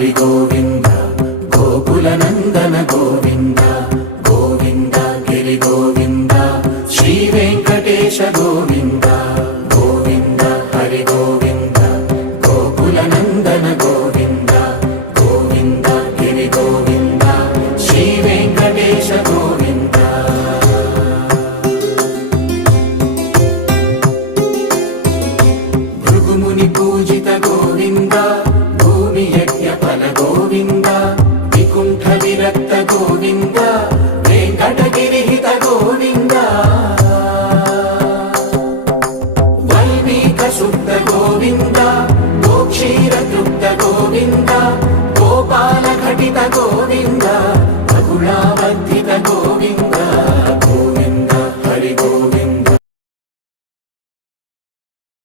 హరి గోవింద గోకుల నందన గోవింద గోవింద గిరి గోవింద శ్రీ వెంకటేశ గోవింద గోవింద హరి గోవింద గోకుల నందన గోవింద గోవింద గిరి గోవింద శ్రీ వెంకటేశ గోవింద భృగుముని పూజిత గోవింద భూమి యజ్ఞ ఫల గోవింద వికుంఠ విరక్త గోవింద వెంకటగిరిహిత గోవింద వైదిక శుద్ధ గోవింద గోక్షీర తృప్త గోవింద గోపాల ఘటిత గోవింద